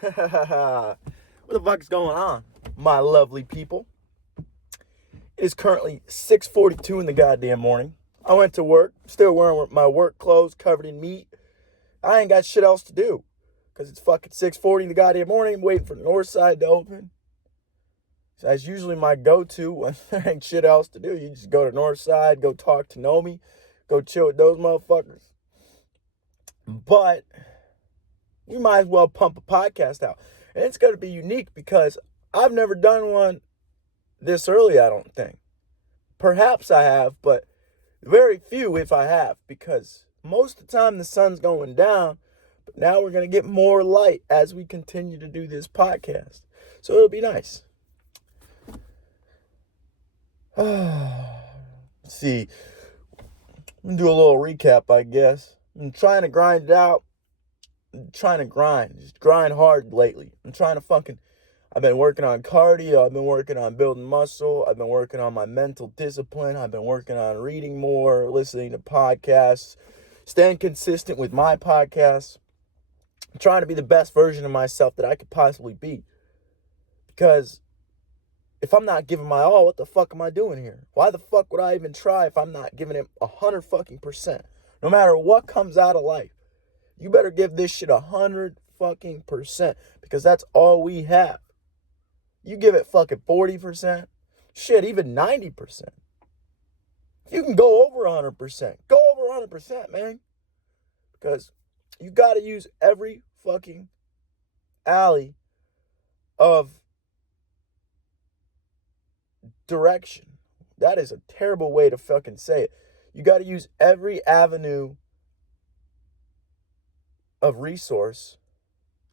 What the fuck is going on, my lovely people? It is currently 6:42 in the goddamn morning. I went to work, still wearing my work clothes covered in meat. I ain't got shit else to do because it's fucking 6:40 in the goddamn morning. I'm waiting for the north side to open. So that's usually my go-to when there ain't shit else to do. You just go to north side, go talk to Nomi, go chill with those motherfuckers. But we might as well pump a podcast out. And it's going to be unique because I've never done one this early, I don't think. Perhaps I have, but very few if I have, because most of the time the sun's going down, but now we're going to get more light as we continue to do this podcast. So it'll be nice. Let's see. I'm going to do a little recap, I guess. I'm trying to grind it out. Just grind hard lately. I've been working on cardio, I've been working on building muscle, I've been working on my mental discipline, I've been working on reading more, listening to podcasts, staying consistent with my podcasts. I'm trying to be the best version of myself that I could possibly be. Because if I'm not giving my all, what the fuck am I doing here? Why the fuck would I even try if I'm not giving it 100%? No matter what comes out of life. You better give this shit 100%, because that's all we have. You give it fucking 40%, shit, even 90%. If you can go over 100%, go over 100%, man. Because you got to use every fucking alley of direction. That is a terrible way to fucking say it. You got to use every avenue of resource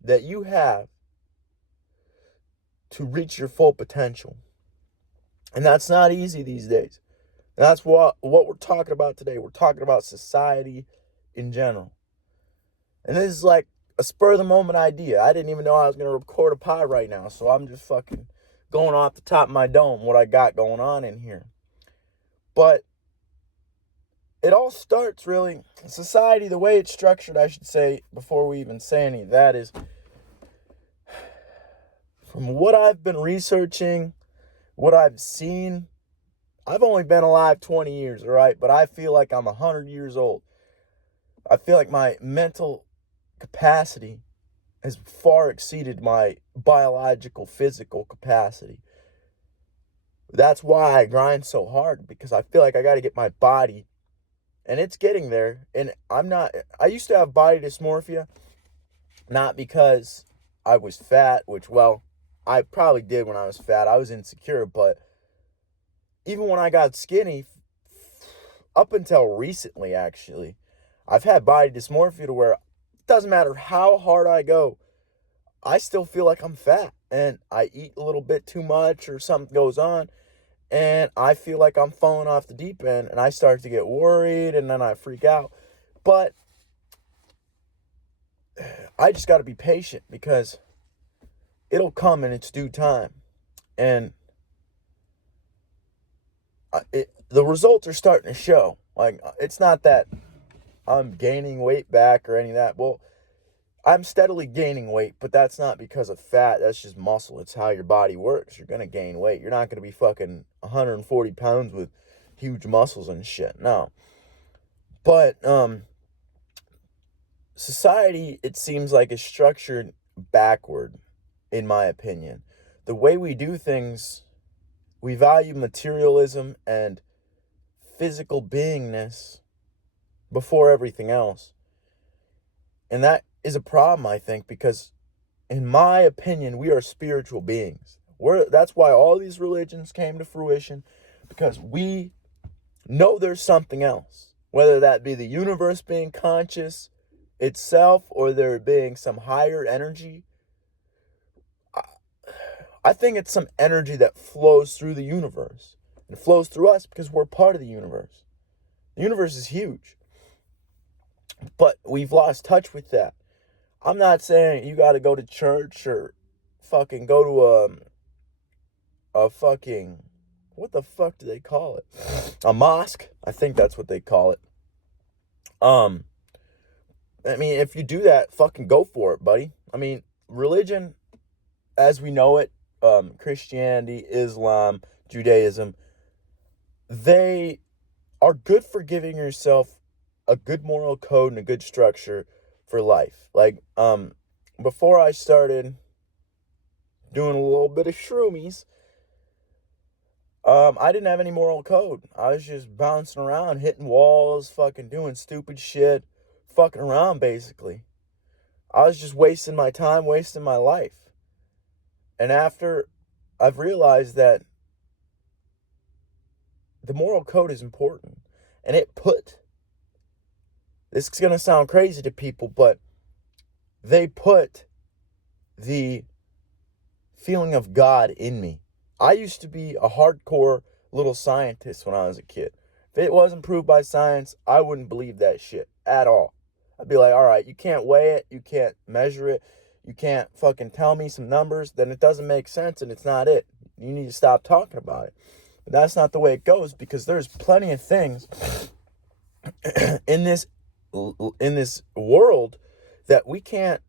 that you have to reach your full potential. And that's not easy these days. And that's what we're talking about today. We're talking about society in general. And this is like a spur of the moment idea. I didn't even know I was going to record a pod right now. So I'm just fucking going off the top of my dome what I got going on in here. But it all starts really, society, the way it's structured, I should say, before we even say any of that, is from what I've been researching, what I've seen. I've only been alive 20 years, all right? But I feel like I'm 100 years old. I feel like my mental capacity has far exceeded my biological, physical capacity. That's why I grind so hard, because I feel like I got to get my body. And it's getting there. And I used to have body dysmorphia, not because I was fat, which, well, I probably did when I was fat. I was insecure, but even when I got skinny, up until recently, actually, I've had body dysmorphia to where it doesn't matter how hard I go, I still feel like I'm fat. And I eat a little bit too much or something goes on, and I feel like I'm falling off the deep end, and I start to get worried, and then I freak out. But I just got to be patient, because it'll come in its due time. And the results are starting to show. Like, it's not that I'm gaining weight back or any of that. Well, I'm steadily gaining weight, but that's not because of fat. That's just muscle. It's how your body works. You're going to gain weight. You're not going to be fucking 140 pounds with huge muscles and shit. No. But society, it seems like, is structured backward, in my opinion. The way we do things, we value materialism and physical beingness before everything else. And that is a problem, I think, because in my opinion, we are spiritual beings. That's why all these religions came to fruition, because we know there's something else, whether that be the universe being conscious itself or there being some higher energy. I think it's some energy that flows through the universe and flows through us because we're part of the universe. The universe is huge, but we've lost touch with that. I'm not saying you got to go to church or fucking go to a fucking, what the fuck do they call it? A mosque? I think that's what they call it. I mean, if you do that, fucking go for it, buddy. I mean, religion, as we know it, Christianity, Islam, Judaism, they are good for giving yourself a good moral code and a good structure for life. Like, before I started doing a little bit of shroomies, I didn't have any moral code. I was just bouncing around, hitting walls, fucking doing stupid shit, fucking around, basically. I was just wasting my time, wasting my life. And after I've realized that the moral code is important, and this is going to sound crazy to people, but they put the feeling of God in me. I used to be a hardcore little scientist when I was a kid. If it wasn't proved by science, I wouldn't believe that shit at all. I'd be like, all right, you can't weigh it, you can't measure it, you can't fucking tell me some numbers, then it doesn't make sense and it's not it. You need to stop talking about it. But that's not the way it goes, because there's plenty of things in this world that we can't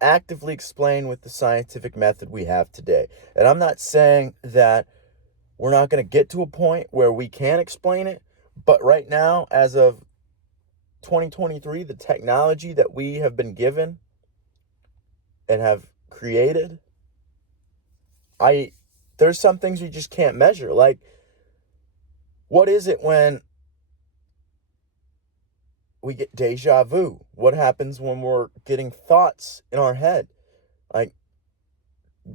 actively explain with the scientific method we have today. And I'm not saying that we're not going to get to a point where we can explain it, but right now, as of 2023, the technology that we have been given and have created, there's some things we just can't measure. Like, what is it when we get deja vu? What happens when we're getting thoughts in our head? Like,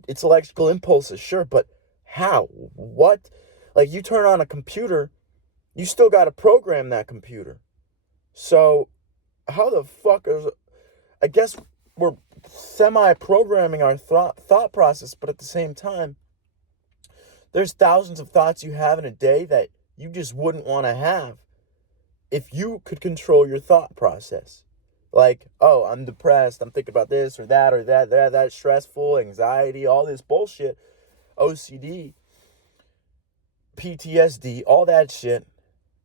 it's electrical impulses, sure, but how? What? Like, you turn on a computer, you still got to program that computer. So, how the fuck I guess we're semi-programming our thought process, but at the same time, there's thousands of thoughts you have in a day that you just wouldn't want to have if you could control your thought process. Like, oh, I'm depressed, I'm thinking about this or that's stressful, anxiety, all this bullshit, OCD, PTSD, all that shit.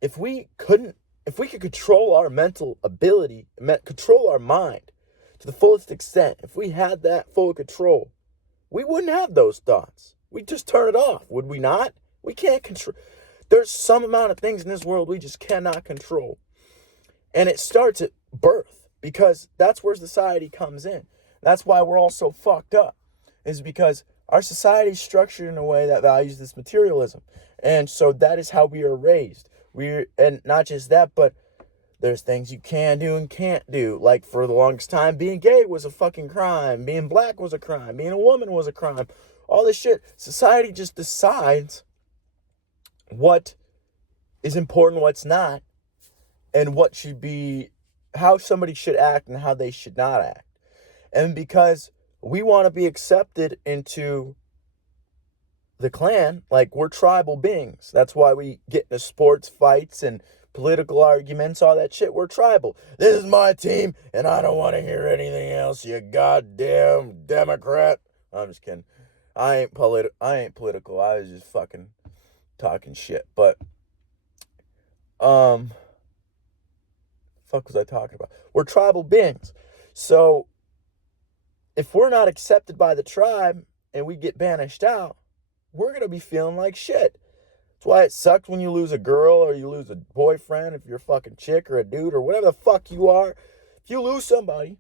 If we could control our mental ability, control our mind to the fullest extent, if we had that full control, we wouldn't have those thoughts. We'd just turn it off, would we not? We can't control. There's some amount of things in this world we just cannot control. And it starts at birth, because that's where society comes in. That's why we're all so fucked up, is because our society is structured in a way that values this materialism. And so that is how we are raised. And not just that, but there's things you can do and can't do. Like, for the longest time, being gay was a fucking crime. Being black was a crime. Being a woman was a crime. All this shit. Society just decides what is important, what's not, and what should be, how somebody should act and how they should not act. And because we want to be accepted into the clan, like, we're tribal beings. That's why we get into sports fights and political arguments, all that shit. We're tribal. This is my team, and I don't want to hear anything else, you goddamn Democrat. I'm just kidding. I ain't political. I was just fucking talking shit. But fuck was I talking about? We're tribal beings. So if we're not accepted by the tribe and we get banished out, we're going to be feeling like shit. That's why it sucks when you lose a girl or you lose a boyfriend, if you're a fucking chick or a dude or whatever the fuck you are. If you lose somebody,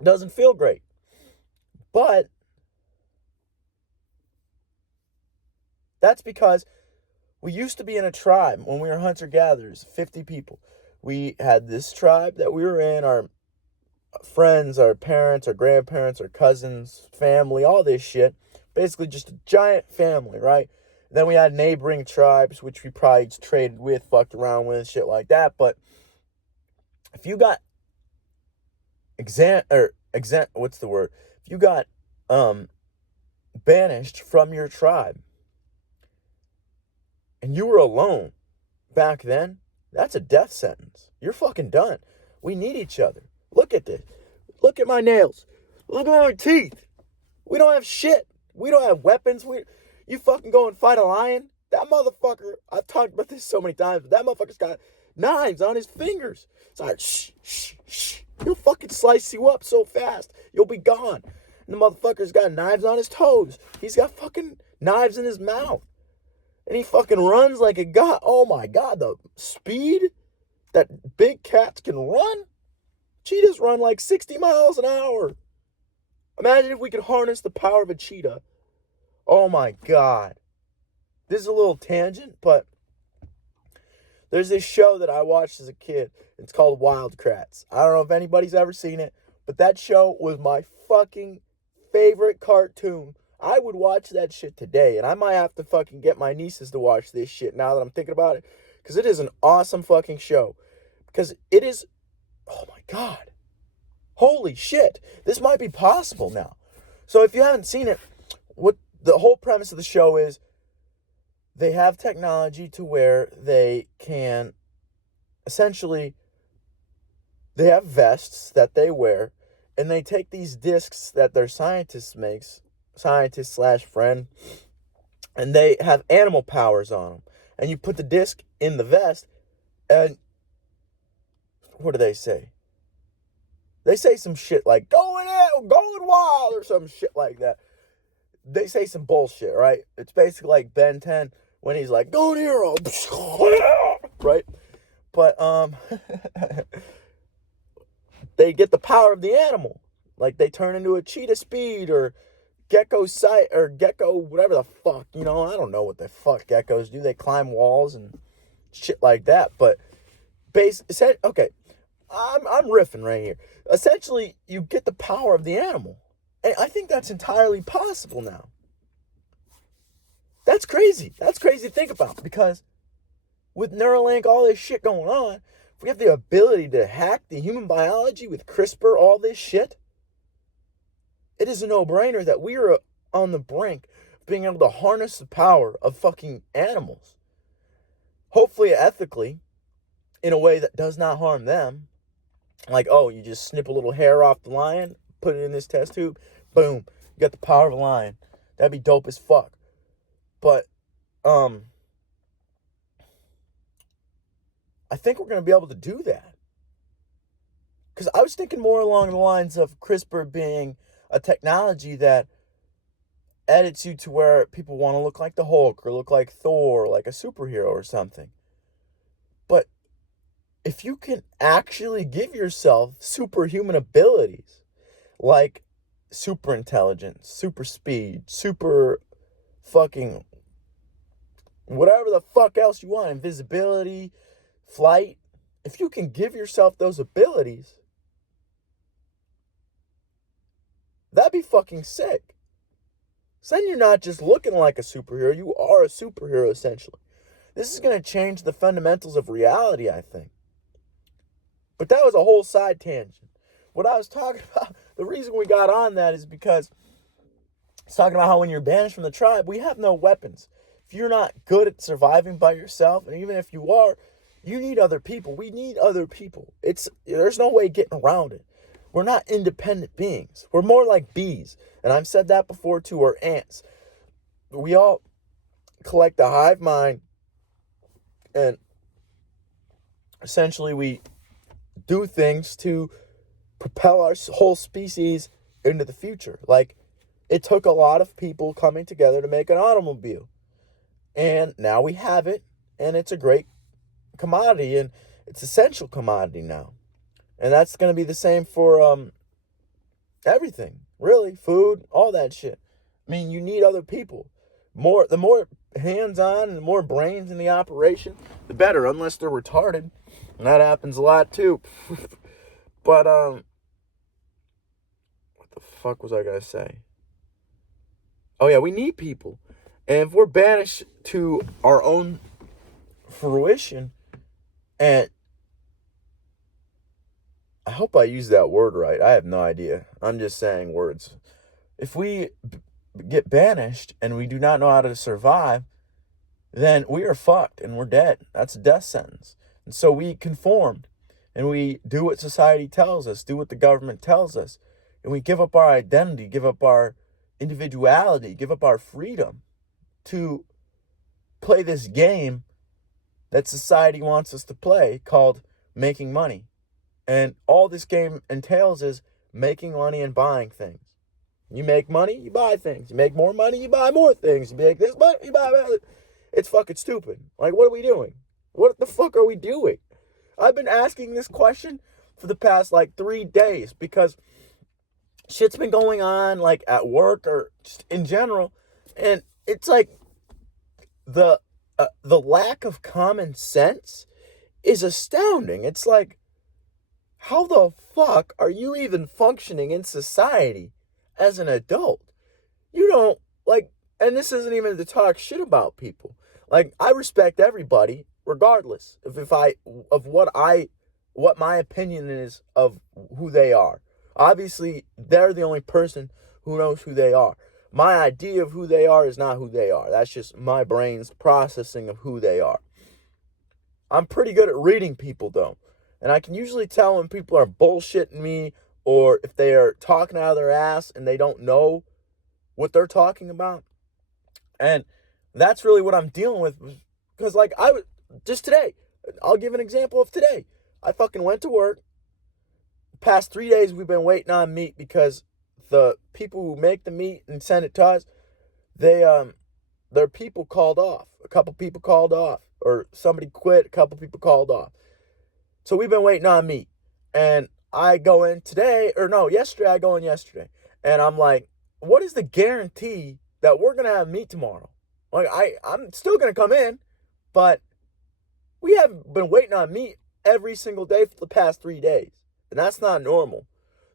it doesn't feel great. But that's because we used to be in a tribe when we were hunter-gatherers, 50 people. We had this tribe that we were in, our friends, our parents, our grandparents, our cousins, family, all this shit. Basically just a giant family, right? Then we had neighboring tribes, which we probably traded with, fucked around with, shit like that. But if you got if you got banished from your tribe and you were alone back then, that's a death sentence. You're fucking done. We need each other. Look at this. Look at my nails. Look at my teeth. We don't have shit. We don't have weapons. You fucking go and fight a lion? That motherfucker, I've talked about this so many times, but that motherfucker's got knives on his fingers. It's like, shh, shh, shh. He'll fucking slice you up so fast, you'll be gone. And the motherfucker's got knives on his toes. He's got fucking knives in his mouth. And he fucking runs like a god. Oh my God, the speed that big cats can run. Cheetahs run like 60 miles an hour. Imagine if we could harness the power of a cheetah. Oh my God. This is a little tangent, but there's this show that I watched as a kid. It's called Wild Kratts. I don't know if anybody's ever seen it, but that show was my fucking favorite cartoon. I would watch that shit today, and I might have to fucking get my nieces to watch this shit now that I'm thinking about it, because it is an awesome fucking show. Because it is, oh my God, holy shit, this might be possible now. So if you haven't seen it, what the whole premise of the show is, they have technology to where they can, essentially, they have vests that they wear, and they take these discs that their scientist / friend, and they have animal powers on them. And you put the disc in the vest, and what do they say? They say some shit like, going wild, or some shit like that. They say some bullshit, right? It's basically like Ben 10 when he's like, going hero, right? But, they get the power of the animal. Like, they turn into a cheetah speed, or gecko sight, or gecko, whatever the fuck, I don't know what the fuck geckos do. They climb walls and shit like that. But okay, I'm riffing right here. Essentially, you get the power of the animal. And I think that's entirely possible now. That's crazy. That's crazy to think about, because with Neuralink, all this shit going on, if we have the ability to hack the human biology with CRISPR, all this shit, it is a no-brainer that we are on the brink of being able to harness the power of fucking animals. Hopefully ethically, in a way that does not harm them. Like, oh, you just snip a little hair off the lion, put it in this test tube, boom, you got the power of a lion. That'd be dope as fuck. But, I think we're going to be able to do that. Because I was thinking more along the lines of CRISPR being a technology that edits you to where people want to look like the Hulk, or look like Thor, or like a superhero or something. But if you can actually give yourself superhuman abilities, like super intelligence, super speed, super fucking whatever the fuck else you want, invisibility, flight, if you can give yourself those abilities, that'd be fucking sick. So then you're not just looking like a superhero, you are a superhero essentially. This is going to change the fundamentals of reality, I think. But that was a whole side tangent. What I was talking about, the reason we got on that is because it's talking about how when you're banished from the tribe, we have no weapons. If you're not good at surviving by yourself, and even if you are, you need other people. We need other people. There's no way getting around it. We're not independent beings. We're more like bees. And I've said that before too, or ants. We all collect a hive mind, and essentially we do things to propel our whole species into the future. Like, it took a lot of people coming together to make an automobile. And now we have it, and it's a great commodity, and it's essential commodity now. And that's going to be the same for everything, really, food, all that shit. I mean, you need other people. The more hands-on and the more brains in the operation, the better, unless they're retarded. And that happens a lot too. But what the fuck was I going to say? Oh yeah, we need people. And if we're banished to our own fruition, and I hope I use that word right. I have no idea. I'm just saying words. If we get banished and we do not know how to survive, then we are fucked and we're dead. That's a death sentence. And so we conform, and we do what society tells us, do what the government tells us, and we give up our identity, give up our individuality, give up our freedom to play this game that society wants us to play called making money. And all this game entails is making money and buying things. You make money, you buy things. You make more money, you buy more things. You make this money, you buy that. It's fucking stupid. Like, what are we doing? What the fuck are we doing? I've been asking this question for the past, 3 days because shit's been going on, at work or just in general. And it's like the lack of common sense is astounding. It's like, how the fuck are you even functioning in society as an adult? You don't, and this isn't even to talk shit about people. I respect everybody, regardless of what my opinion is of who they are. Obviously, they're the only person who knows who they are. My idea of who they are is not who they are. That's just my brain's processing of who they are. I'm pretty good at reading people, though. And I can usually tell when people are bullshitting me or if they are talking out of their ass and they don't know what they're talking about. And that's really what I'm dealing with. Because, just today, I'll give an example of today. I fucking went to work. The past 3 days, we've been waiting on meat because the people who make the meat and send it to us, their people called off. A couple people called off. Or somebody quit, a couple people called off. So we've been waiting on meat. And I go in yesterday, I go in yesterday. And I'm like, what is the guarantee that we're going to have meat tomorrow? I'm still going to come in, but we have been waiting on meat every single day for the past 3 days. And that's not normal.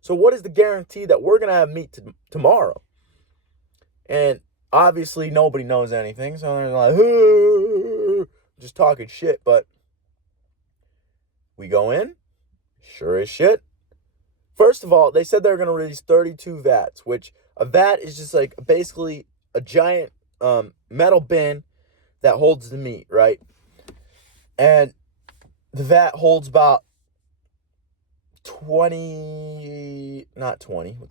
So what is the guarantee that we're going to have meat tomorrow? And obviously nobody knows anything. So they're like, just talking shit. But we go in, sure as shit. First of all, they said they were going to release 32 vats, which a vat is just basically a giant metal bin that holds the meat, right? And the vat holds about what the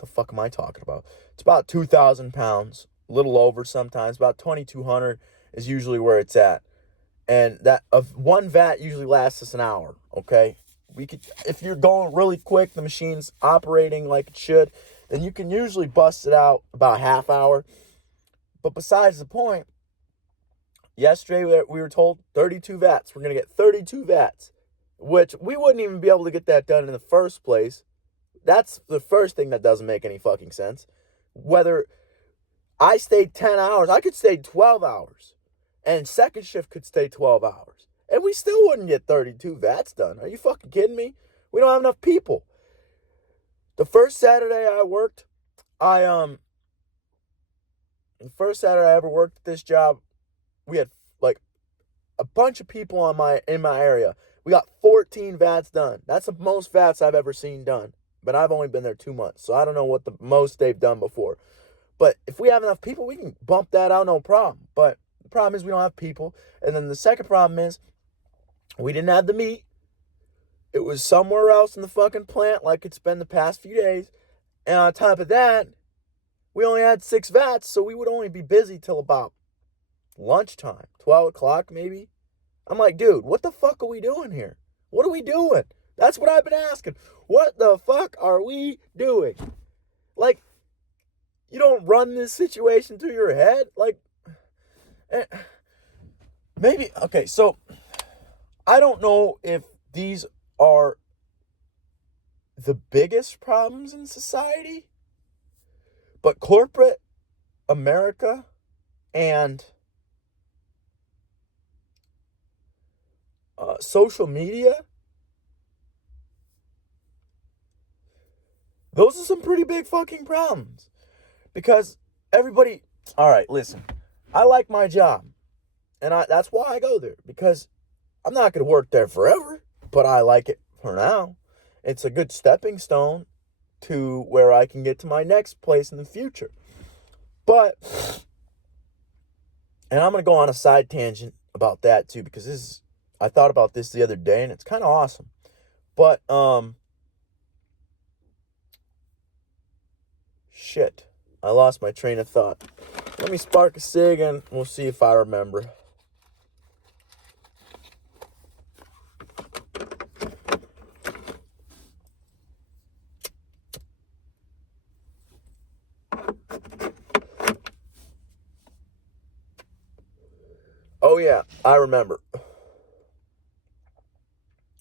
fuck am I talking about? It's about 2,000 pounds, a little over sometimes, about 2,200 is usually where it's at. And that of one vat usually lasts us an hour, okay? If you're going really quick, the machine's operating like it should, then you can usually bust it out about a half hour. But besides the point, yesterday we were told 32 vats. We're going to get 32 vats, which we wouldn't even be able to get that done in the first place. That's the first thing that doesn't make any fucking sense. Whether I stayed 10 hours, I could stay 12 hours. And second shift could stay 12 hours. And we still wouldn't get 32 vats done. Are you fucking kidding me? We don't have enough people. The first Saturday I worked, the first Saturday I ever worked at this job, we had a bunch of people in my area. We got 14 vats done. That's the most vats I've ever seen done. But I've only been there 2 months, so I don't know what the most they've done before. But if we have enough people, we can bump that out, no problem. But the problem is we don't have people. And then the second problem is we didn't have the meat. It was somewhere else in the fucking plant like it's been the past few days. And on top of that, we only had 6 vats, so we would only be busy till about lunchtime, 12 o'clock maybe. I'm like, dude, what the fuck are we doing here? What are we doing? That's what I've been asking. What the fuck are we doing? You don't run this situation through your head? Maybe, okay, so I don't know if these are the biggest problems in society, but corporate America and social media, those are some pretty big fucking problems. Because everybody, all right, listen, I like my job. And that's why I go there. Because I'm not going to work there forever, but I like it for now. It's a good stepping stone to where I can get to my next place in the future. But, and I'm going to go on a side tangent about that too, because I thought about this the other day and it's kind of awesome. But, shit, I lost my train of thought. Let me spark a cig and we'll see if I remember. yeah, I remember.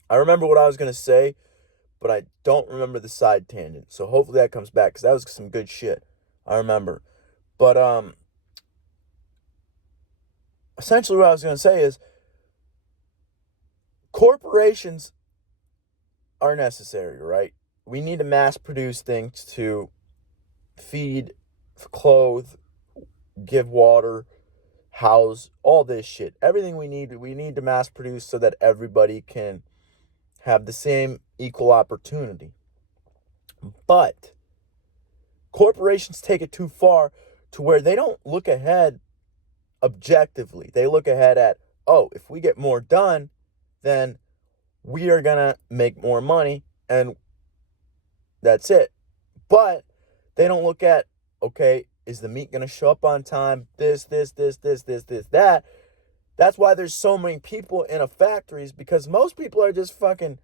I remember what I was going to say, but I don't remember the side tangent. So hopefully that comes back, because that was some good shit. I remember. But essentially what I was going to say is corporations are necessary, right? We need to mass produce things to feed, clothe, give water, house, all this shit. Everything we need to mass produce so that everybody can have the same equal opportunity. But corporations take it too far to where they don't look ahead objectively. They look ahead at, oh, if we get more done, then we are going to make more money, and that's it. But they don't look at, okay, is the meat going to show up on time? This, that. That's why there's so many people in a factories, because most people are just fucking,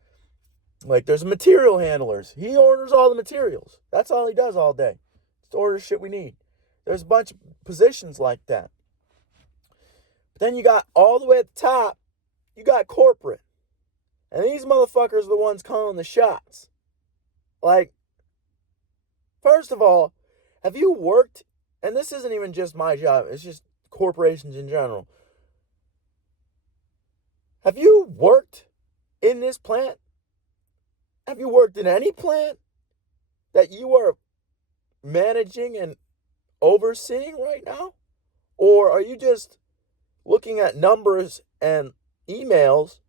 like, there's material handlers. He orders all the materials. That's all he does all day. Just order shit we need. There's a bunch of positions like that. But then you got all the way at the top, you got corporate. And these motherfuckers are the ones calling the shots. Like, first of all, have you worked, and this isn't even just my job, it's just corporations in general. Have you worked in this plant? Have you worked in any plant that you are managing and overseeing right now? Or are you just looking at numbers and emails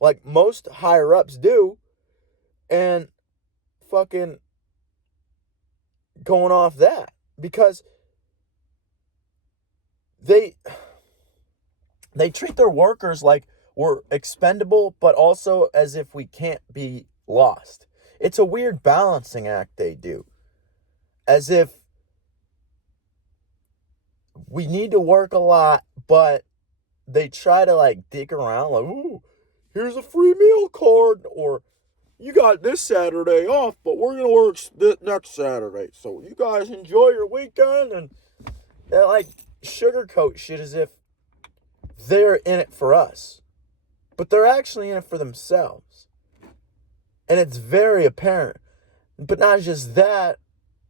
like most higher ups do and fucking going off that? Because they treat their workers like we're expendable, but also as if we can't be lost. It's a weird balancing act they do. As if we need to work a lot, but they try to like dig around like, ooh, here's a free meal card, or you got this Saturday off, but we're going to work next Saturday. So you guys enjoy your weekend. And they like sugarcoat shit as if they're in it for us. But they're actually in it for themselves. And it's very apparent. But not just that,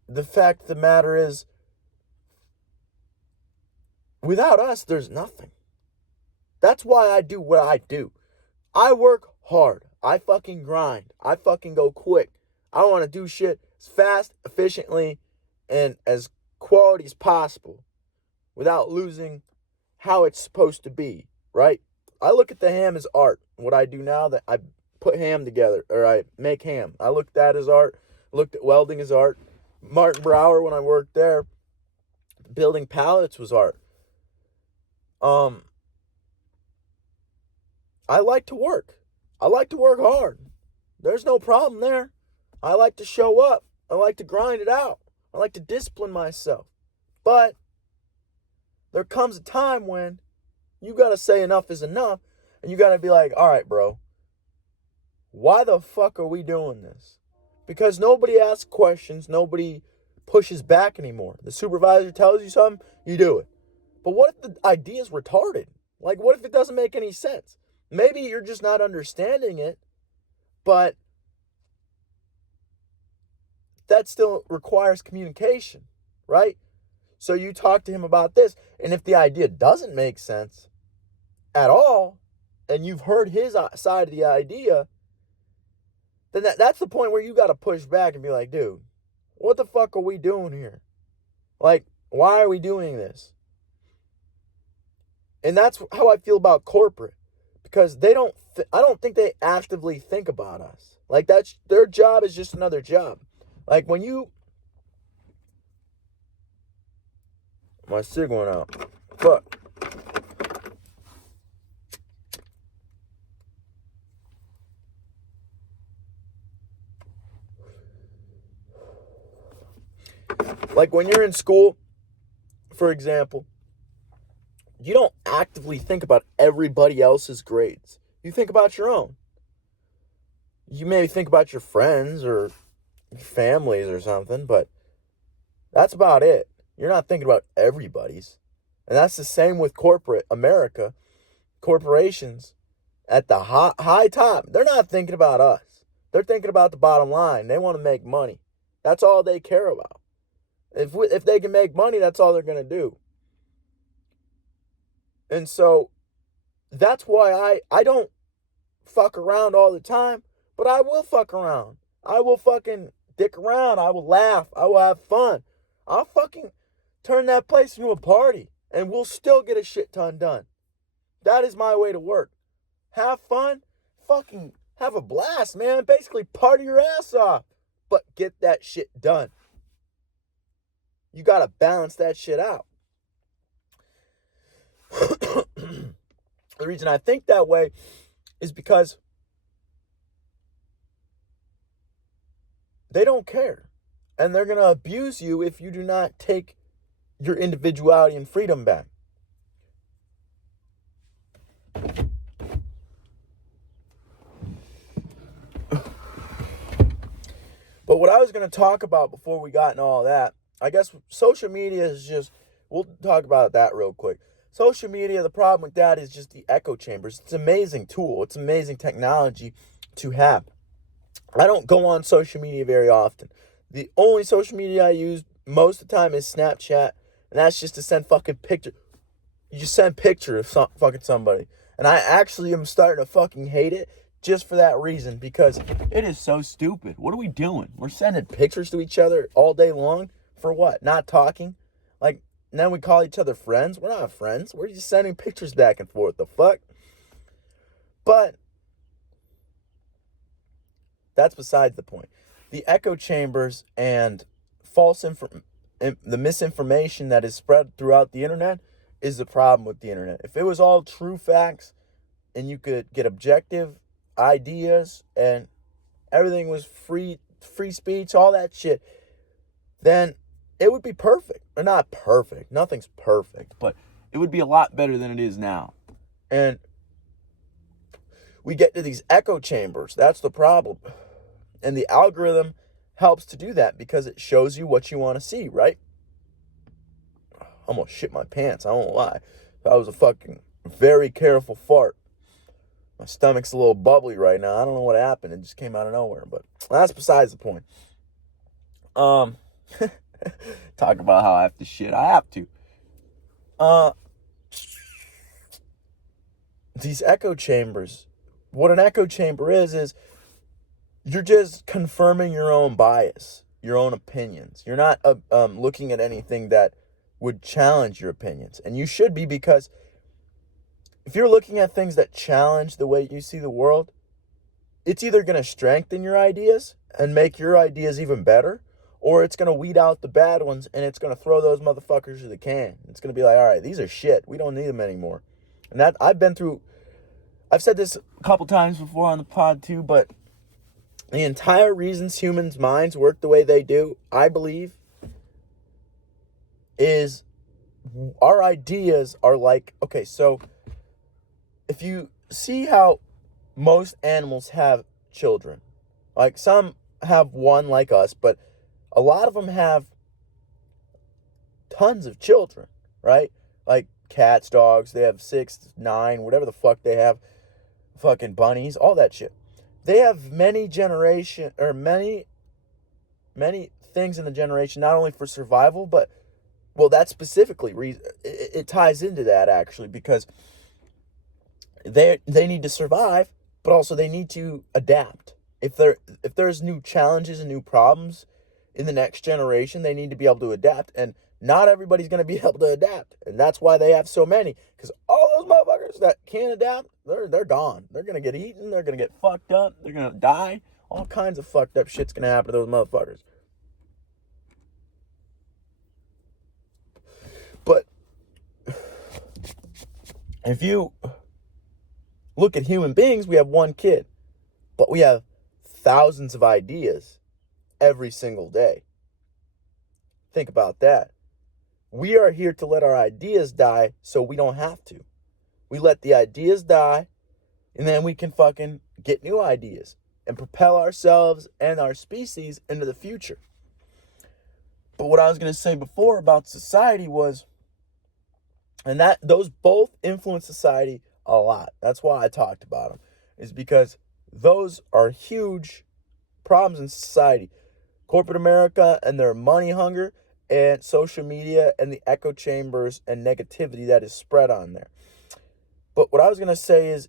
the fact of the matter is, without us, there's nothing. That's why I do what I do. I work hard. I fucking grind. I fucking go quick. I want to do shit as fast, efficiently, and as quality as possible without losing how it's supposed to be, right? I look at the ham as art. What I do now, that I put ham together, or I make ham. I looked at that as art. Looked at welding as art. Martin Brower, when I worked there, building pallets was art. I like to work. I like to work hard. There's no problem there. I like to show up. I like to grind it out. I like to discipline myself. But there comes a time when you got to say enough is enough, and you got to be like, all right, bro, why the fuck are we doing this? Because nobody asks questions. Nobody pushes back anymore. The supervisor tells you something, you do it. But what if the idea is retarded? Like, what if it doesn't make any sense? Maybe you're just not understanding it, but that still requires communication, right? So you talk to him about this, and if the idea doesn't make sense at all, and you've heard his side of the idea, then that's the point where you got to push back and be like, dude, what the fuck are we doing here? Like, why are we doing this? And that's how I feel about corporate. Because they don't, I don't think they actively think about us. Like, that's, their job is just another job. Like, when you, my cig went out. Fuck. Like, when you're in school, for example, you don't actively think about everybody else's grades. You think about your own. You maybe think about your friends or families or something, but that's about it. You're not thinking about everybody's. And that's the same with corporate America. corporations at the high top, they're not thinking about us. They're thinking about the bottom line. They want to make money. That's all they care about. If they can make money, that's all they're going to do. And so that's why I don't fuck around all the time, but I will fuck around. I will fucking dick around. I will laugh. I will have fun. I'll fucking turn that place into a party, and we'll still get a shit ton done. That is my way to work. Have fun. Fucking have a blast, man. Basically party your ass off, but get that shit done. You got to balance that shit out. The reason I think that way is because they don't care. And they're going to abuse you if you do not take your individuality and freedom back. But what I was going to talk about before we got into all that, I guess social media is just, we'll talk about that real quick. Social media, the problem with that is just the echo chambers. It's an amazing tool. It's amazing technology to have. I don't go on social media very often. The only social media I use most of the time is Snapchat, and that's just to send fucking pictures. You just send pictures of fucking somebody. And I actually am starting to fucking hate it just for that reason, because it is so stupid. What are we doing? We're sending pictures to each other all day long for what? Not talking? Like, and then we call each other friends. We're not friends. We're just sending pictures back and forth. The fuck? But that's besides the point. The echo chambers and the misinformation that is spread throughout the internet is the problem with the internet. If it was all true facts and you could get objective ideas and everything was free speech, all that shit, then it would be perfect. Or not perfect. Nothing's perfect. But it would be a lot better than it is now. And we get to these echo chambers. That's the problem. And the algorithm helps to do that because it shows you what you want to see, right? I almost shit my pants. I won't lie. That was a fucking very careful fart. My stomach's a little bubbly right now. I don't know what happened. It just came out of nowhere. But that's besides the point. Talk about how I have to shit. I have to. These echo chambers. What an echo chamber is you're just confirming your own bias, your own opinions. You're not looking at anything that would challenge your opinions. And you should be, because if you're looking at things that challenge the way you see the world, it's either going to strengthen your ideas and make your ideas even better, or it's going to weed out the bad ones and it's going to throw those motherfuckers to the can. It's going to be like, all right, these are shit. We don't need them anymore. And that I've said this a couple times before on the pod too, but the entire reasons humans' minds work the way they do, I believe, is our ideas are like, okay, so if you see how most animals have children, like some have one like us, but a lot of them have tons of children, right? Like cats, dogs, they have 6, 9, whatever the fuck they have, fucking bunnies, all that shit. They have many things in the generation, not only for survival, but, well, that's specifically, it ties into that actually, because they need to survive, but also they need to adapt. If there's new challenges and new problems in the next generation, they need to be able to adapt, and not everybody's going to be able to adapt, and that's why they have so many, because all those motherfuckers that can't adapt, they're gone. They're going to get eaten, they're going to get fucked up, they're going to die, all kinds of fucked up shit's going to happen to those motherfuckers. But if you look at human beings, we have one kid, but we have thousands of ideas every single day. Think about that. We are here to let our ideas die so we don't have to. We let the ideas die, and then we can fucking get new ideas and propel ourselves and our species into the future. But what I was going to say before about society was, and that those both influence society a lot. That's why I talked about them, is because those are huge problems in society. Corporate America and their money hunger, and social media and the echo chambers and negativity that is spread on there. But what I was going to say is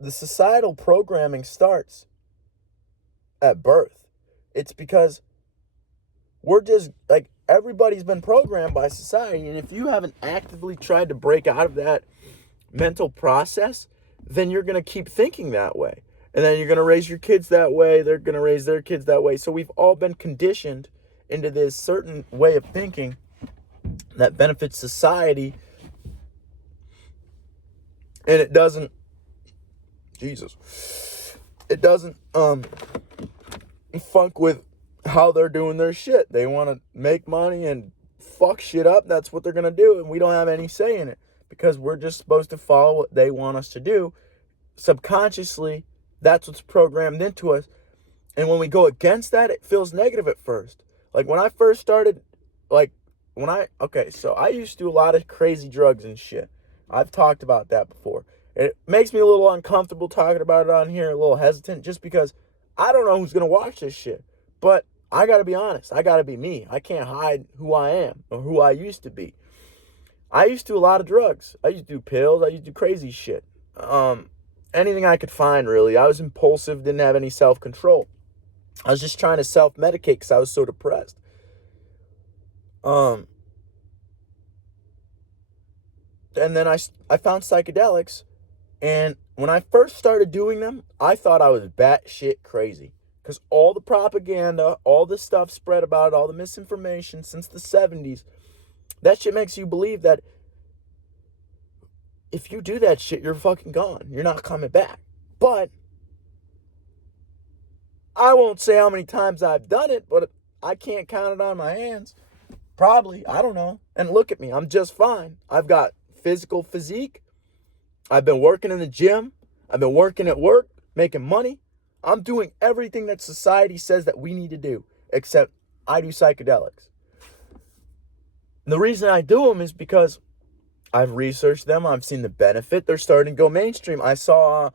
the societal programming starts at birth. It's because we're just like, everybody's been programmed by society, and if you haven't actively tried to break out of that mental process, then you're going to keep thinking that way. And then you're going to raise your kids that way. They're going to raise their kids that way. So we've all been conditioned into this certain way of thinking that benefits society. And it doesn't, it doesn't funk with how they're doing their shit. They want to make money and fuck shit up. That's what they're going to do. And we don't have any say in it, because we're just supposed to follow what they want us to do. Subconsciously, that's what's programmed into us. And when we go against that, it feels negative at first. Like when I first started, so I used to do a lot of crazy drugs and shit. I've talked about that before. It makes me a little uncomfortable talking about it on here, a little hesitant, just because I don't know who's going to watch this shit. But I got to be honest. I got to be me. I can't hide who I am or who I used to be. I used to do a lot of drugs. I used to do pills. I used to do crazy shit. Anything I could find, really. I was impulsive, didn't have any self-control. I was just trying to self-medicate because I was so depressed. And then I found psychedelics, and when I first started doing them, I thought I was batshit crazy, because all the propaganda, all the stuff spread about it, all the misinformation since the 70s, that shit makes you believe that if you do that shit, you're fucking gone. You're not coming back. But I won't say how many times I've done it, but I can't count it on my hands. Probably. I don't know. And look at me. I'm just fine. I've got physical physique. I've been working in the gym. I've been working at work, making money. I'm doing everything that society says that we need to do, except I do psychedelics. And the reason I do them is because I've researched them. I've seen the benefit. They're starting to go mainstream. I saw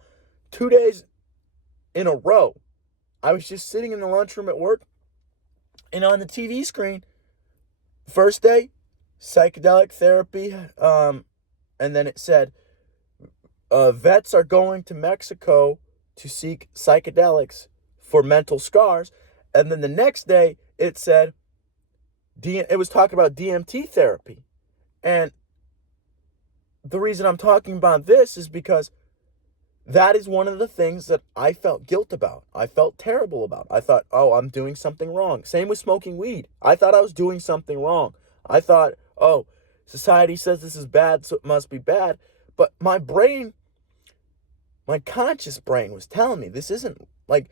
2 days in a row. I was just sitting in the lunchroom at work, and on the TV screen, first day, psychedelic therapy, and then it said, vets are going to Mexico to seek psychedelics for mental scars. And then the next day, it said, it was talking about DMT therapy. And the reason I'm talking about this is because that is one of the things that I felt guilt about. I felt terrible about. I thought, oh, I'm doing something wrong. Same with smoking weed. I thought I was doing something wrong. I thought, oh, society says this is bad, so it must be bad. But my brain, my conscious brain was telling me this isn't like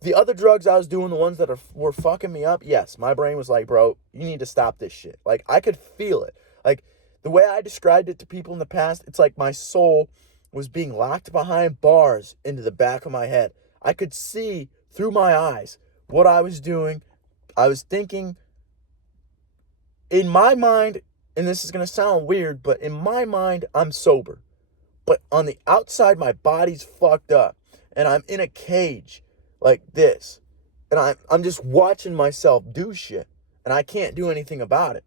the other drugs I was doing, the ones that were fucking me up. Yes, my brain was like, bro, you need to stop this shit. Like, I could feel it. Like, the way I described it to people in the past, it's like my soul was being locked behind bars into the back of my head. I could see through my eyes what I was doing. I was thinking in my mind, and this is going to sound weird, but in my mind, I'm sober. But on the outside, my body's fucked up. And I'm in a cage like this. And I'm just watching myself do shit. And I can't do anything about it.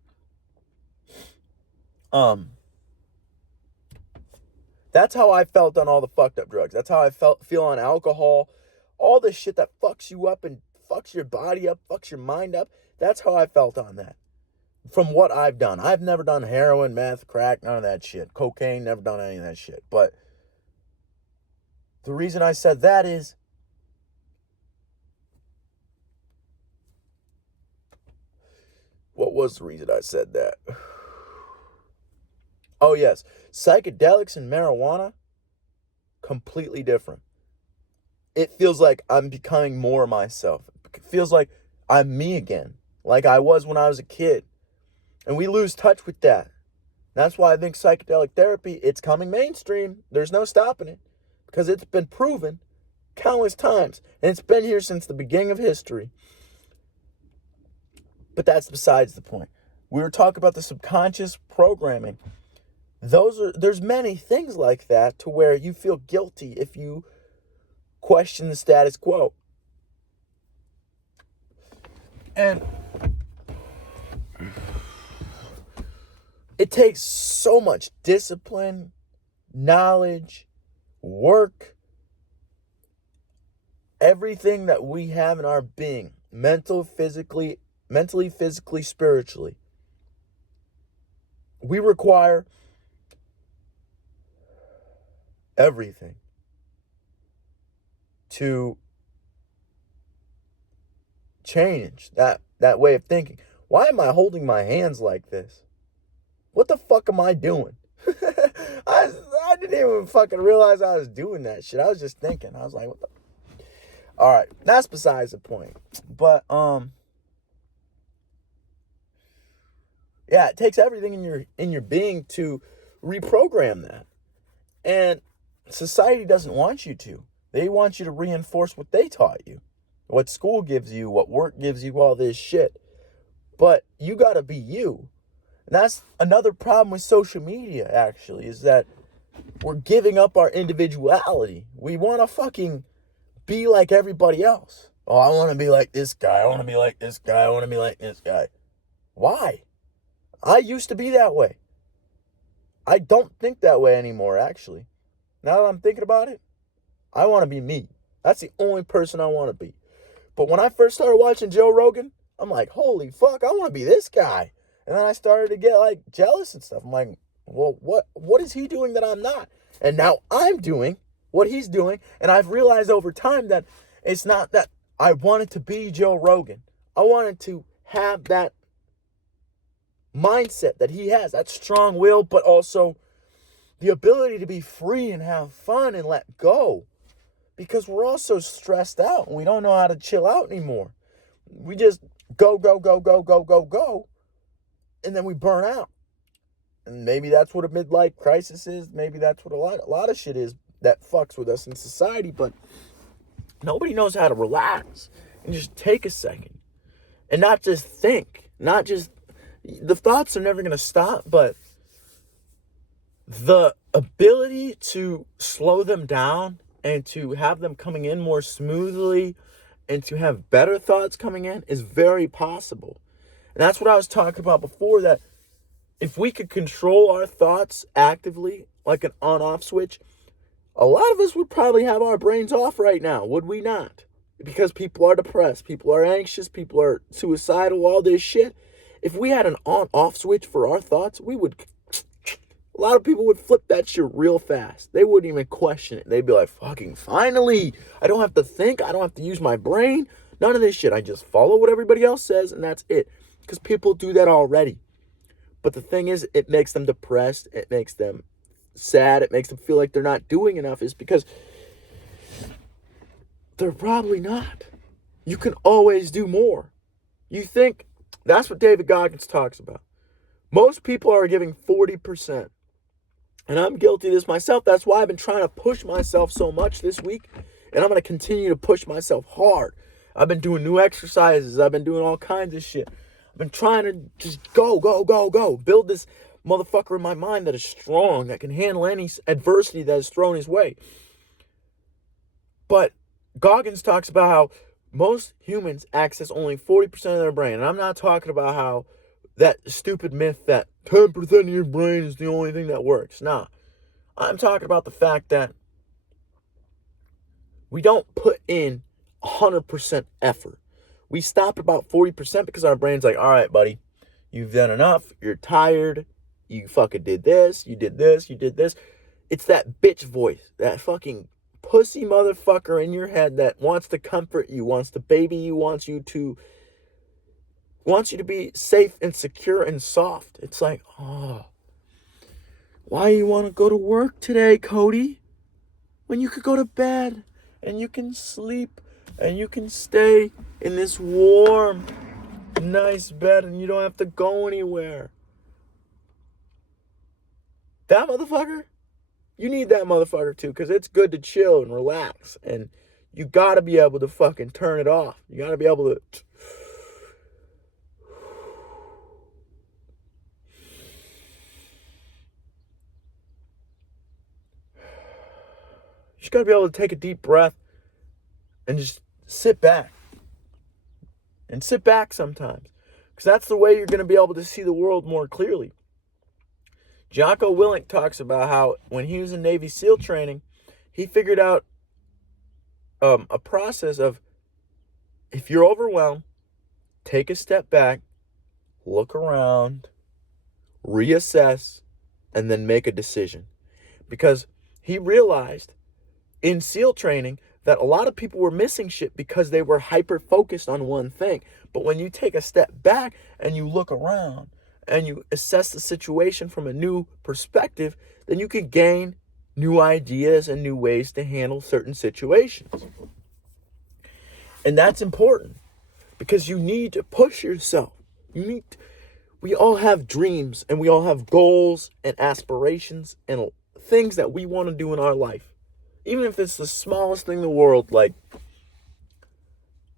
That's how I felt on all the fucked up drugs. That's how I feel on alcohol. All the shit that fucks you up and fucks your body up, fucks your mind up. That's how I felt on that. From what I've done. I've never done heroin, meth, crack, none of that shit. Cocaine, never done any of that shit. But the reason I said that is what was the reason I said that? Oh, yes. Psychedelics and marijuana, completely different. It feels like I'm becoming more myself. It feels like I'm me again, like I was when I was a kid. And we lose touch with that. That's why I think psychedelic therapy, it's coming mainstream. There's no stopping it, because it's been proven countless times. And it's been here since the beginning of history. But that's besides the point. We were talking about the subconscious programming There's many things like that to where you feel guilty if you question the status quo. And it takes so much discipline, knowledge, work, everything that we have in our being, mentally, physically, spiritually. We require everything to change that way of thinking. Why am I holding my hands like this? What the fuck am I doing? I didn't even fucking realize I was doing that shit. I was just thinking. I was like, what the? All right, that's besides the point. But yeah, it takes everything in your being to reprogram that. And society doesn't want you to. They want you to reinforce what they taught you. What school gives you, what work gives you, all this shit. But you got to be you. And that's another problem with social media, actually, is that we're giving up our individuality. We want to fucking be like everybody else. Oh, I want to be like this guy. I want to be like this guy. I want to be like this guy. Why? I used to be that way. I don't think that way anymore, actually. Now that I'm thinking about it, I want to be me. That's the only person I want to be. But when I first started watching Joe Rogan, I'm like, holy fuck, I want to be this guy. And then I started to get like jealous and stuff. I'm like, well, what is he doing that I'm not? And now I'm doing what he's doing. And I've realized over time that it's not that I wanted to be Joe Rogan. I wanted to have that mindset that he has, that strong will, but also the ability to be free and have fun and let go. Because we're all so stressed out and we don't know how to chill out anymore. We just go. And then we burn out. And maybe that's what a midlife crisis is. Maybe that's what a lot of shit is that fucks with us in society. But nobody knows how to relax and just take a second. And not just think. Not just... The thoughts are never going to stop, but the ability to slow them down and to have them coming in more smoothly and to have better thoughts coming in is very possible. And that's what I was talking about before, that if we could control our thoughts actively, like an on-off switch, a lot of us would probably have our brains off right now, would we not? Because people are depressed, people are anxious, people are suicidal, all this shit. If we had an on-off switch for our thoughts, a lot of people would flip that shit real fast. They wouldn't even question it. They'd be like, fucking finally, I don't have to think, I don't have to use my brain, none of this shit. I just follow what everybody else says, and that's it. Because people do that already. But the thing is, it makes them depressed. It makes them sad. It makes them feel like they're not doing enough. Is because they're probably not. You can always do more. You think, that's what David Goggins talks about. Most people are giving 40%. And I'm guilty of this myself. That's why I've been trying to push myself so much this week. And I'm going to continue to push myself hard. I've been doing new exercises. I've been doing all kinds of shit. I've been trying to just go. Build this motherfucker in my mind that is strong, that can handle any adversity that is thrown his way. But Goggins talks about how most humans access only 40% of their brain. And I'm not talking about how that stupid myth that 10% of your brain is the only thing that works. Nah. I'm talking about the fact that we don't put in 100% effort. We stop about 40% because our brain's like, all right, buddy, you've done enough. You're tired. You fucking did this. You did this. You did this. It's that bitch voice, that fucking pussy motherfucker in your head that wants to comfort you, wants to baby you, wants you to be safe and secure and soft. It's like, oh, why you want to go to work today, Cody? When you could go to bed and you can sleep and you can stay in this warm, nice bed and you don't have to go anywhere. That motherfucker, you need that motherfucker too, because it's good to chill and relax. And you got to be able to fucking turn it off. You got to be able to... got to be able to take a deep breath and just sit back. And sit back sometimes. Because that's the way you're going to be able to see the world more clearly. Jocko Willink talks about how when he was in Navy SEAL training, he figured out a process of, if you're overwhelmed, take a step back, look around, reassess, and then make a decision. Because he realized in SEAL training that a lot of people were missing shit because they were hyper-focused on one thing. But when you take a step back and you look around and you assess the situation from a new perspective, then you can gain new ideas and new ways to handle certain situations. And that's important because you need to push yourself. We all have dreams and we all have goals and aspirations and things that we want to do in our life. Even if it's the smallest thing in the world, like,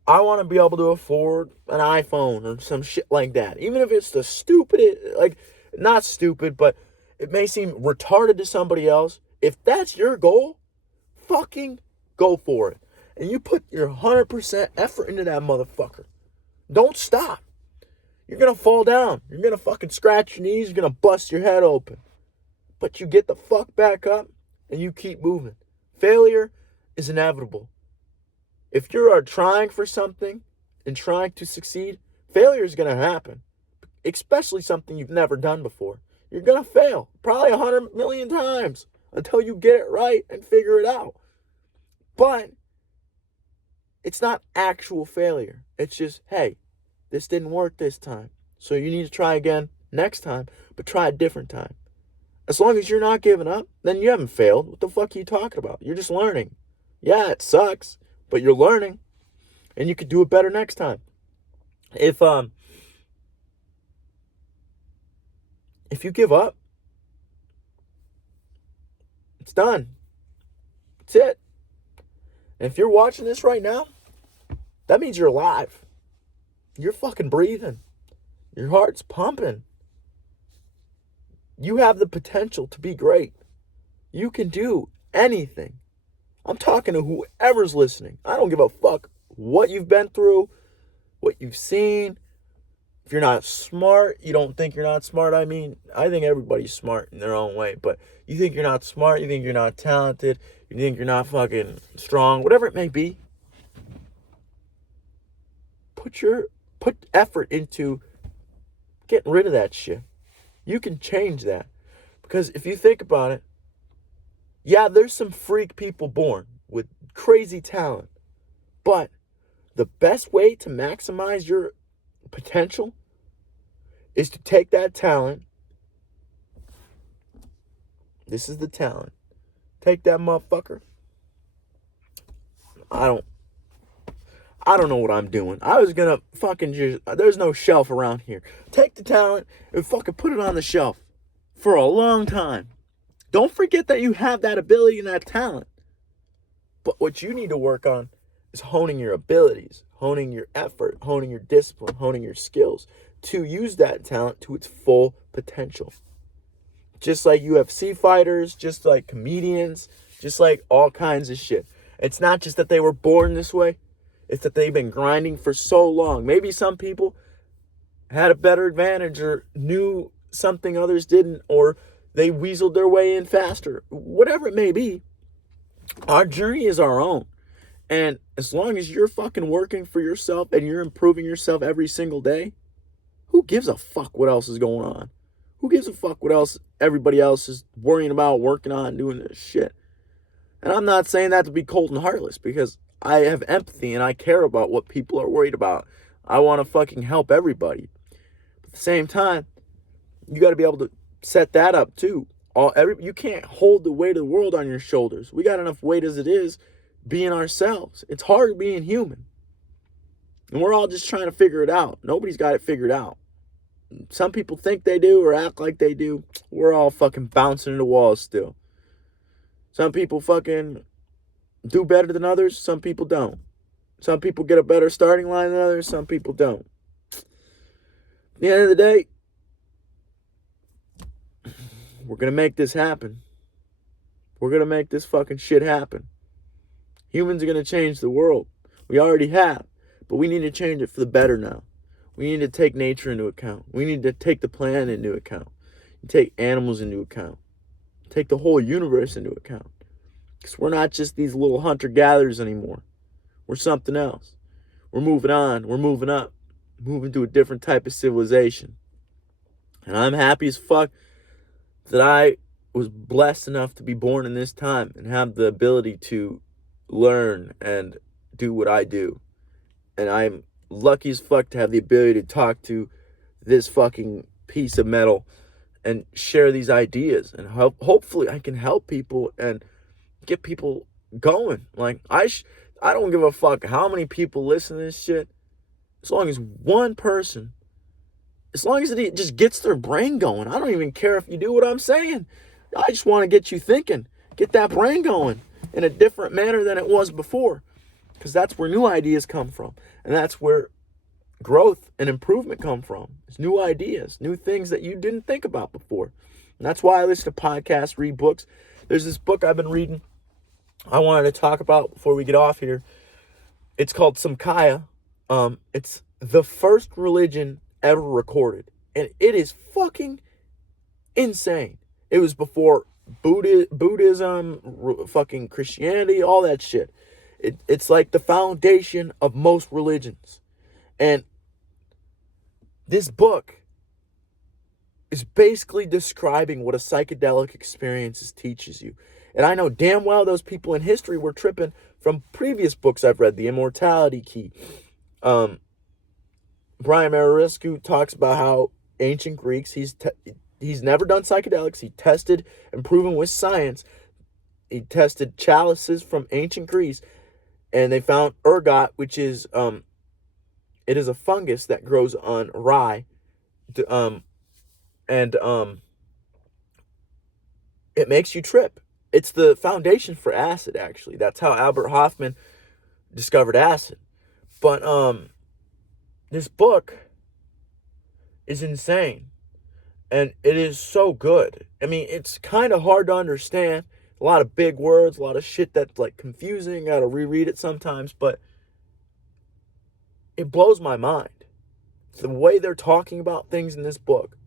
I want to be able to afford an iPhone or some shit like that. Even if it's the stupid, like, not stupid, but it may seem retarded to somebody else. If that's your goal, fucking go for it. And you put your 100% effort into that motherfucker. Don't stop. You're going to fall down. You're going to fucking scratch your knees. You're going to bust your head open. But you get the fuck back up and you keep moving. Failure is inevitable. If you are trying for something and trying to succeed, failure is going to happen. Especially something you've never done before. You're going to fail probably 100 million times until you get it right and figure it out. But it's not actual failure. It's just, hey, this didn't work this time. So you need to try again next time, but try a different time. As long as you're not giving up, then you haven't failed. What the fuck are you talking about? You're just learning. Yeah, it sucks, but you're learning. And you could do it better next time. If you give up, it's done. That's it. And if you're watching this right now, that means you're alive. You're fucking breathing. Your heart's pumping. You have the potential to be great. You can do anything. I'm talking to whoever's listening. I don't give a fuck what you've been through, what you've seen. If you're not smart, you don't think you're not smart. I mean, I think everybody's smart in their own way. But you think you're not smart, you think you're not talented, you think you're not fucking strong, whatever it may be. Put effort into getting rid of that shit. You can change that. Because if you think about it, yeah, there's some freak people born with crazy talent. But the best way to maximize your potential is to take that talent. This is the talent. Take that motherfucker. I don't know what I'm doing. I was gonna fucking just, there's no shelf around here. Take the talent and fucking put it on the shelf for a long time. Don't forget that you have that ability and that talent. But what you need to work on is honing your abilities, honing your effort, honing your discipline, honing your skills to use that talent to its full potential. Just like UFC fighters, just like comedians, just like all kinds of shit. It's not just that they were born this way. It's that they've been grinding for so long. Maybe some people had a better advantage or knew something others didn't, or they weaseled their way in faster. Whatever it may be, our journey is our own. And as long as you're fucking working for yourself and you're improving yourself every single day, who gives a fuck what else is going on? Who gives a fuck what else everybody else is worrying about, working on, doing this shit? And I'm not saying that to be cold and heartless, because I have empathy and I care about what people are worried about. I want to fucking help everybody. But at the same time, you got to be able to set that up too. You can't hold the weight of the world on your shoulders. We got enough weight as it is being ourselves. It's hard being human. And we're all just trying to figure it out. Nobody's got it figured out. Some people think they do or act like they do. We're all fucking bouncing into walls still. Some people fucking do better than others. Some people don't. Some people get a better starting line than others. Some people don't. At the end of the day, we're going to make this happen. We're going to make this fucking shit happen. Humans are going to change the world. We already have, but we need to change it for the better now. We need to take nature into account. We need to take the planet into account. Take animals into account. Take the whole universe into account. Because we're not just these little hunter-gatherers anymore. We're something else. We're moving on. We're moving up. Moving to a different type of civilization. And I'm happy as fuck that I was blessed enough to be born in this time and have the ability to learn and do what I do. And I'm lucky as fuck to have the ability to talk to this fucking piece of metal and share these ideas. And hopefully I can help people and get people going. Like, I don't give a fuck how many people listen to this shit. As long as one person, as long as it just gets their brain going. I don't even care if you do what I'm saying. I just want to get you thinking. Get that brain going in a different manner than it was before. Because that's where new ideas come from. And that's where growth and improvement come from. It's new ideas, new things that you didn't think about before. And that's why I listen to podcasts, read books. There's this book I've been reading I wanted to talk about before we get off here. It's called Samkhya. It's the first religion ever recorded. And it is fucking insane. It was before Buddhism, fucking Christianity, all that shit. It's like the foundation of most religions. And this book is basically describing what a psychedelic experience teaches you. And I know damn well those people in history were tripping from previous books I've read, The Immortality Key. Brian Marinescu talks about how ancient Greeks, he's never done psychedelics. He tested and proven with science. He tested chalices from ancient Greece, and they found ergot, which is it is a fungus that grows on rye, and it makes you trip. It's the foundation for acid, actually. That's how Albert Hofmann discovered acid. But this book is insane. And it is so good. I mean, it's kind of hard to understand. A lot of big words, a lot of shit that's like confusing. I gotta reread it sometimes, but it blows my mind. The way they're talking about things in this book.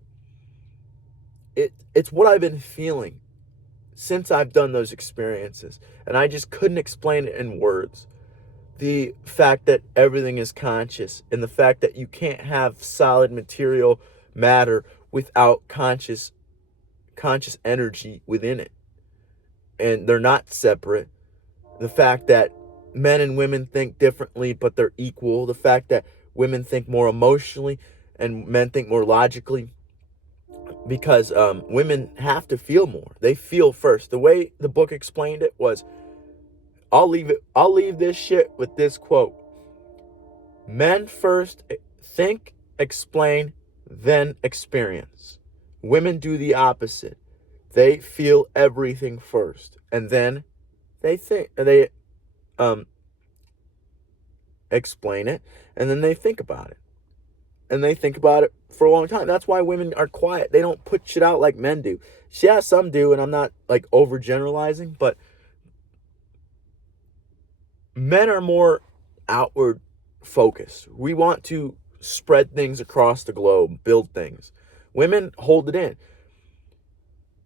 It's what I've been feeling since I've done those experiences. And I just couldn't explain it in words. The fact that everything is conscious, and the fact that you can't have solid material matter without conscious energy within it. And they're not separate. The fact that men and women think differently, but they're equal. The fact that women think more emotionally and men think more logically. Because women have to feel more. They feel first. The way the book explained it was, I'll leave this shit with this quote. Men first think, explain, then experience. Women do the opposite. They feel everything first, and then they explain it, and then they think about it. And they think about it for a long time. That's why women are quiet. They don't put shit out like men do. Yeah, some do, and I'm not like overgeneralizing, but men are more outward focused. We want to spread things across the globe, build things. Women hold it in.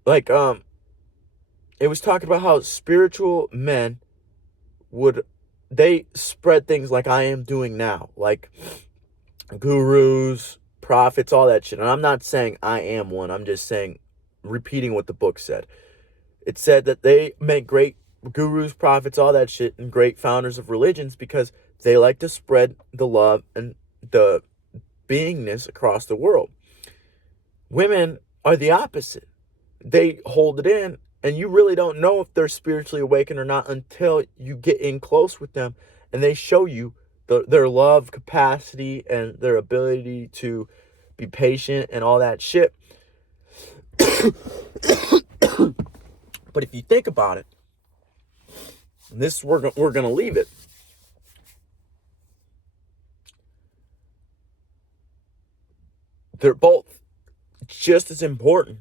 Like, it was talking about how spiritual men they spread things like I am doing now. Like gurus, prophets, all that shit. And I'm not saying I am one. I'm just saying, repeating what the book said. It said that they make great gurus, prophets, all that shit, and great founders of religions because they like to spread the love and the beingness across the world. Women are the opposite. They hold it in, and you really don't know if they're spiritually awakened or not until you get in close with them and they show you their love capacity and their ability to be patient and all that shit. But if you think about it, this we're going to leave it. They're both just as important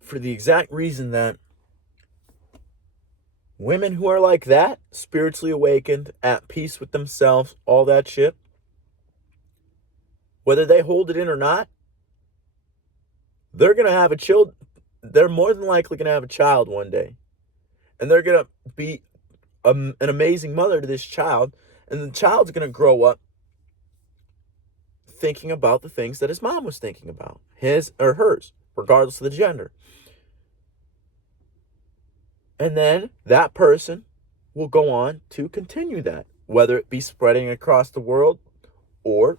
for the exact reason that Women who are like that, spiritually awakened, at peace with themselves, all that shit, whether they hold it in or not, they're going to have a child. They're more than likely going to have a child one day. And they're going to be an amazing mother to this child. And the child's going to grow up thinking about the things that his mom was thinking about, his or hers, regardless of the gender. And then that person will go on to continue that, whether it be spreading across the world or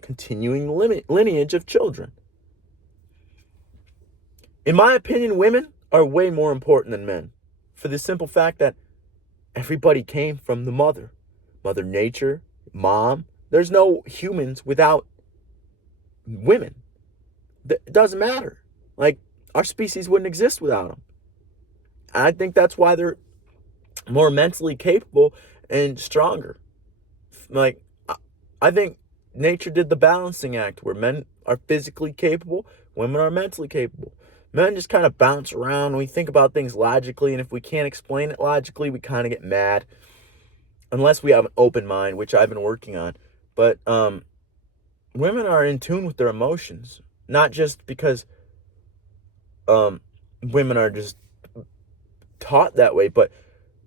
continuing lineage of children. In my opinion, women are way more important than men, for the simple fact that everybody came from the mother. Mother Nature, mom. There's no humans without women. It doesn't matter. Like, our species wouldn't exist without them. And I think that's why they're more mentally capable and stronger. Like, I think nature did the balancing act where men are physically capable, women are mentally capable. Men just kind of bounce around. We think about things logically, and if we can't explain it logically, we kind of get mad. Unless we have an open mind, which I've been working on. But women are in tune with their emotions. Not just because women are just taught that way, but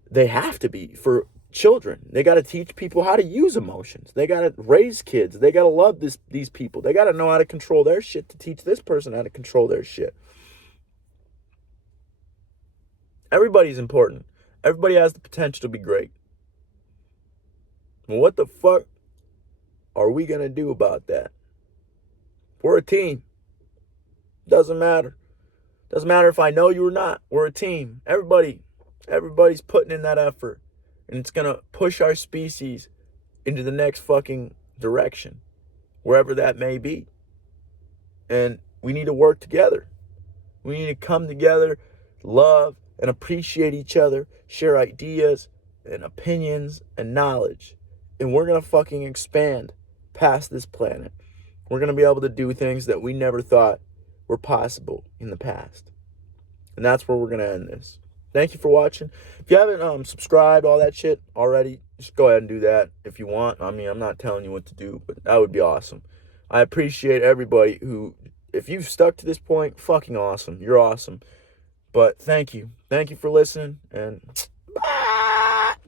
they have to be for children. They got to teach people how to use emotions. They got to raise kids. They got to love these people. They got to know how to control their shit to teach this person how to control their shit. Everybody's important. Everybody has the potential to be great. Well, what the fuck are we going to do about that? We're a team. Doesn't matter. Doesn't matter if I know you or not. We're a team. Everybody's putting in that effort. And it's going to push our species into the next fucking direction, wherever that may be. And we need to work together. We need to come together, love, and appreciate each other, share ideas and opinions and knowledge. And we're going to fucking expand past this planet. We're going to be able to do things that we never thought were possible in the past. And that's where we're going to end this. Thank you for watching. If you haven't subscribed, all that shit already, just go ahead and do that if you want. I mean, I'm not telling you what to do, but that would be awesome. I appreciate everybody who, if you've stuck to this point, fucking awesome. You're awesome. But thank you. Thank you for listening, and bye.